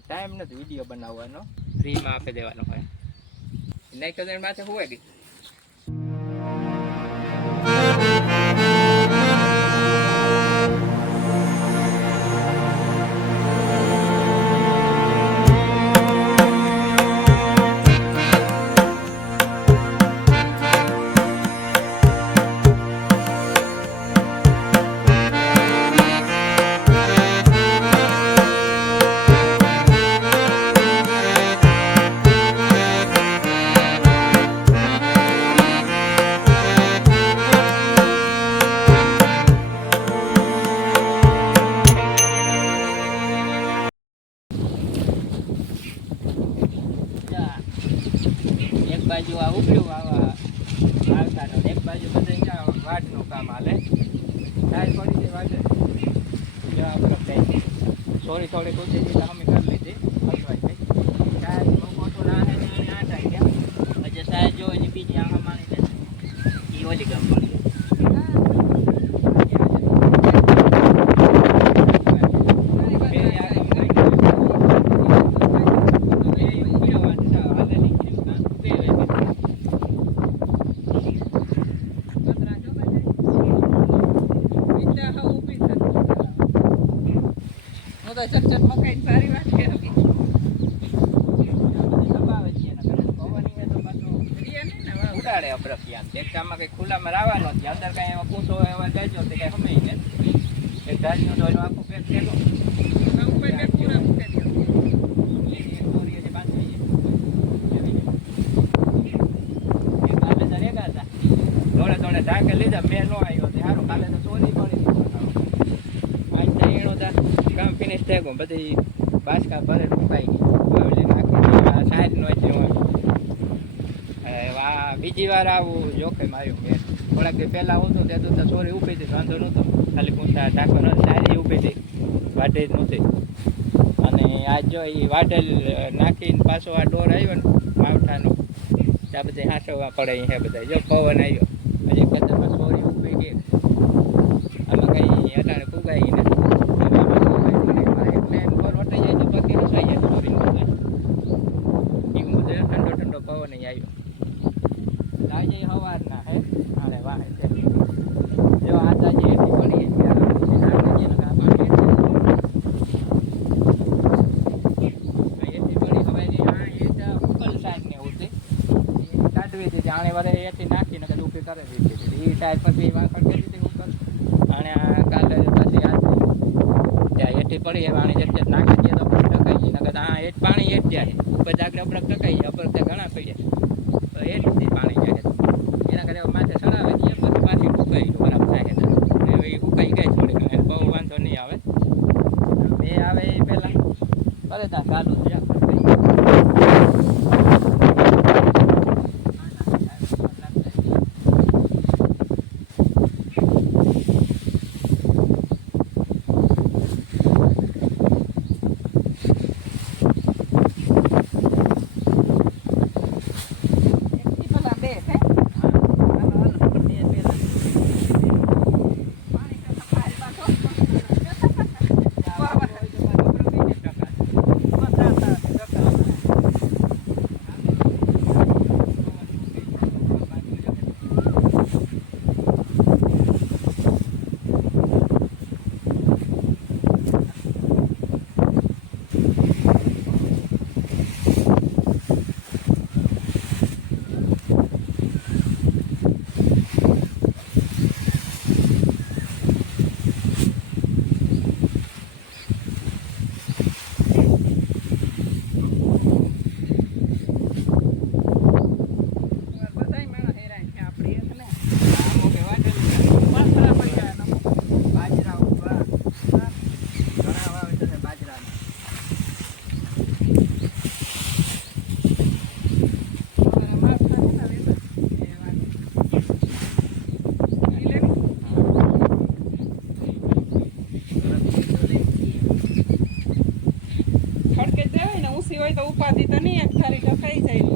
પણ ટાઈમ નથી વીડિયો બનાવવાનો. ફ્રીમાં આપી દેવાનો હોય. નહીં તો માથે હોય ગઈ બાજુ આ ઉભર્યું આવા આવતાનો એક બાજુ બધું વાટનું કામ હાલે. ટાયર પડી ગઈ વાટે. જવા બરફ થાય થોડી થોડી કૂદી હતી અમે કરી લીધી. હલવાઈ ગઈ. ટાયર બહુ મોટું ના હે ને ના થાય ગયા. હજી સાહેબ જો બીજી આમાં માની એ ઓલી ગામ પડી બે યાર એમ ગઈ. એ ઊભી વાત છે હાલે નહીં એમ કાં ઊભી રહે છે. દબાવે છે એના કારણે પવન ઈ એ તો પાછું ઉડાડે અબરખી આમ ટેક્ટામાં કઈ ખુલ્લામાં રાવાનો નથી અંદર કઈ એમાં પૂછો એવા જાજો તે કઈ સમય ને એક ધાર્યું તો એનું આખું પેક થયેલું એક દોરી હજી બાંધી છે. એવી રીતે. એક કાલે તો રેગા હતા. દોડે દોડે ઢાંકે લીધા મેં નો આવ્યો તે હારું કાલે તો ચોરી પડી આજ તો એનો તા ફિનિશ બધી બાસકા ભરે ડૂબાઈ ગઈ નાખી આ નો બીજી વાર આવું જોખમ આવ્યું કે થોડાક દી પહેલા આવતું તે તો ચોરી ઊભી હતી, વાંધો નહોતો. ખાલી પૂછતા ઢાંકવા સારી ઊભી હતી. વાટે જ નહોતી. અને આ જો એ વાટેલ નાખીને પાછો આ ડોર આવ્યો ને માવઠાનો, ત્યાં બધા હાંસવા પડે હે બધા. જો પવન આવ્યો. હજી ખેતરમાં ચોરી ઊભી ગઈ આમાં કઈ અટાણે ફુગાઈ ને એટલે એમ બોર વટાઈ જાય તો પગે રસાઈ જાય ચોરી એવું બધું ઠંડો ઠંડો પવન અહીં આવ્યો આજે સવારના હે હાલે વાહે છે જો આ તાજી એટી પડી છે આ નાખી દે ને આ પાણી એટી એટી પડી હવે જે આ એટ ઉપલ સાઈડ ને ઉતી કાઢવી હતી આણે વારે એટી નાખીને કદી ઊભી કરે એ ટાયર પછી વાંકડ કરી દીધી પછી આ ત્યાં હેઠી પડી જેમ નાખી દે તો નકર આ એટ પાણી એટ જાય. ઉપર જાગડે અપડક ટકાઈ જાય ત્યાં ઘણા પડ્યા. તો એટથી પાણી એના કરતા માથે ચડાવે દઈએ પછી પાછી બરાબર થાય હવે એ ઉકાઈ ગઈ થોડી બહુ વાંધો નહીં આવે. બે આવે એ પહેલાં. અરે ત્યાં ચાલુ તો ઉપાધિ તો નહીં એક ધારી તો થઈ જાય.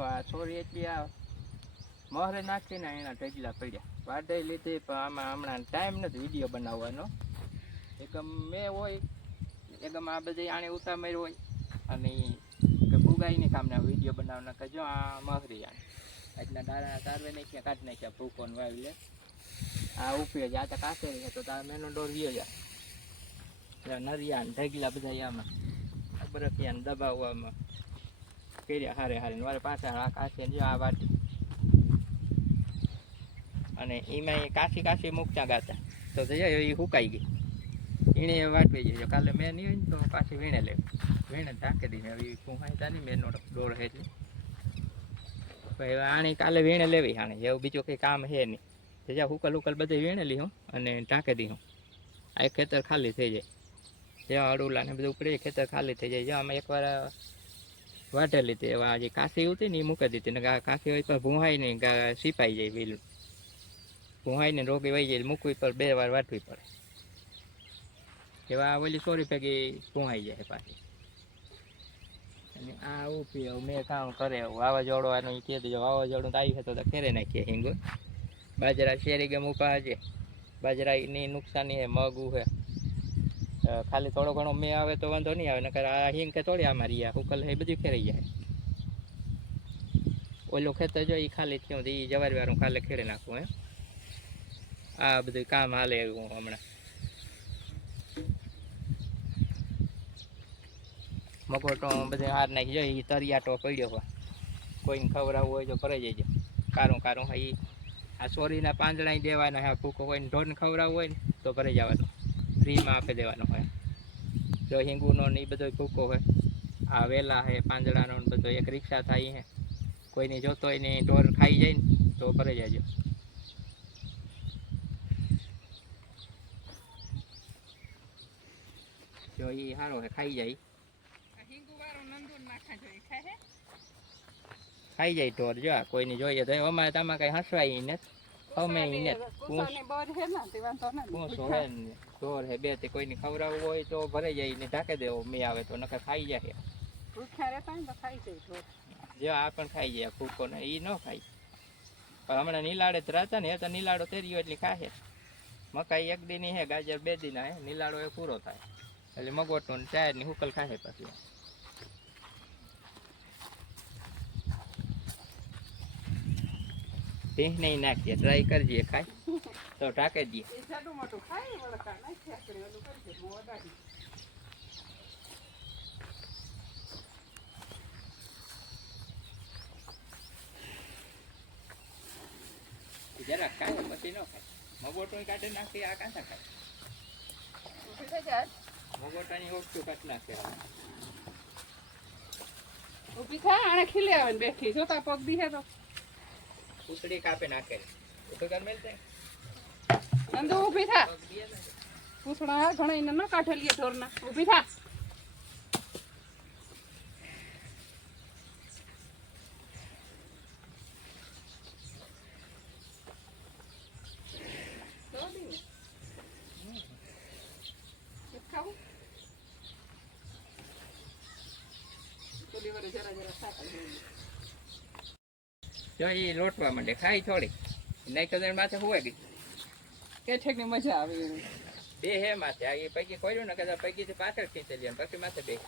છે આ છોરી એટલી આ મોહરે નાખીને એના ઢગલા પડ્યા. વાઢાઈ લીધી, પણ આમાં હમણાં ટાઈમ નથી વીડિયો બનાવવાનો. એકમ મેં હોય એકમ આ બધી આણે ઉતામેર હોય, અને કે ફુગાઈને કામના વીડિયો બનાવવાના કે જો આ મોહરી આને એટલા તારા તારવે નાખ્યા, કાઢી નાખ્યા ભૂકો ને વાવી લે. આ ઉપયોગ આ તો કાશે તો તાર મેનો ડોર વિયો જાય. નરિયા ને ઢગલા બધા આમાં બરફિયા ને દબાવવામાં. કર્યા, હારે હારે. મારે પાછા આ કાશે જો અને એમાં એ કાશી કાશી મૂકતા ગાતા. તો એ સુકાઈ ગઈ. એને વાટવી જઈએ કાલે મેં નહીં હોય ને તો પાછી વીણે લે વીણે ઢાંકી દઈને હવે કુંહાઈ તાની મેનો ડોર હે એટલે કાલે વીણે લેવી આને એવું બીજું કંઈ કામ હે નહીં. તો જ્યાં હુકલ હુકલ બધે વીણે લી હું અને ઢાંકી દી હું. આ ખેતર ખાલી થઈ જાય. જ્યાં અડુલા ને બધું ઉપડે, ખેતર ખાલી થઈ જાય. જ્યાં અમે એકવાર વાટેલી લીધી એવા જે કાશી હતી ને એ મૂકી દીધી. ને કાસી હોય પર ભૂહાઈ ને ગા- સીપાઈ જાય વેલું. ભૂહાઈ ને રોગી વહી જાય મૂકવી પર બે વાર વાટવી પડે. એવા ઓલી સોરી ભેગી ભૂહાઈ જાય પાછી. અને આ હવે મેં કામ કરે વાવાઝોડો આનું કહે તો જો વાવાઝોડું આવી હતો તો ખેરે નાખીએ હિંગો. બાજરા શેરી ગમ ઉપા છે બાજરાની નુકસાની હે મગું હે. અ, ખાલી થોડો ઘણો મેં આવે તો વાંધો નહીં આવે, નકર આ હિંગ કે તોડી અમારી આ હુકલ એ બધું ખેરાઈ જાય. ઓલું ખેતર જો એ ખાલી થયું એ જવારી વાળું ખાલી ખેડી નાખું, હે. આ બધું કામ હાલે હું હમણાં. મગોટો બધે હાર નાખી, જો એ તરિયાટો પડ્યો હોય. કોઈને ખવડાવવું હોય તો ભરાઈ જજો. કારું કારું હા એ આ સોરીના પાંદડા દેવાના, હા ભૂકો કોઈને ઢોરને ખવડાવવું હોય ને તો ભરાઈ જવાનું. ફ્રીમાં આપી દેવાનો હોય. જો હિંગુનો ને એ બધો ભૂકો હોય. આ વેલા હે પાંદડાનો ને બધો એક રિક્ષા થાય હે. કોઈને જોતો હોય ને ઢોર ખાઈ જાય ને તો ભરે જાજો. જો એ સારો છે ખાઈ જાય. ખાઈ જાય ઢોર જો આ કોઈને જોઈએ તો અમારે તામાં કઈ હસવાય નથી. અમે નથી પૂછો હે ને ઢોર હે બે તે કોઈને ખવડાવવું હોય તો ભરાઈ જાય ને ઢાંકી દેવો મેં આવે તો નકર ખાઈ જાય જો આ પણ ખાઈ જાય ભૂખો ને ઈ ન ખાય. પણ હમણાં નીલાડે જ રહેતા ને એ તો નીલાડો તેર્યો એટલે ખાશે મકાઈ એક દિનની હે ગાજર બે દિન ના હે નીલાડો એ પૂરો થાય. એટલે મગવટનું ને ચારની હુકલ ખાશે પછી. ભીંસ નહીં નાખીએ ટ્રાય કરજે ખાય તો ઢાંકી દઈએ. જરા ખાય પછી ન ખાય મગોટો કાઢી નાખી આ કાંસા ખાય મગોટાની ઓછું કાઢી નાખે ઊભી થાય આને ખીલે આવે બેઠી. જોતા પગ દીહે તો. પૂતળી કાપી નાખે ઊભી કર મેલ તે. નંદુ ઊભી થા પગ દીએ ને. પૂછડા ઘણા એને ન કાઢેલીએ ઢોરના ઊભી થા તો દી ને. એક ખાવું? પેલી વારે જરા જરા શાક જ હોય. જો એ લોટવા માંડે ખાઈ થોડી નહીં તો એને માથે હુવાઈ ગઈ કે ઠેકની મજા આવે બે હે માથે આ એ પૈકી ખોલ્યું ને કદાચ પૈકી થી પાછળ ખેંચેલી પછી માથે બે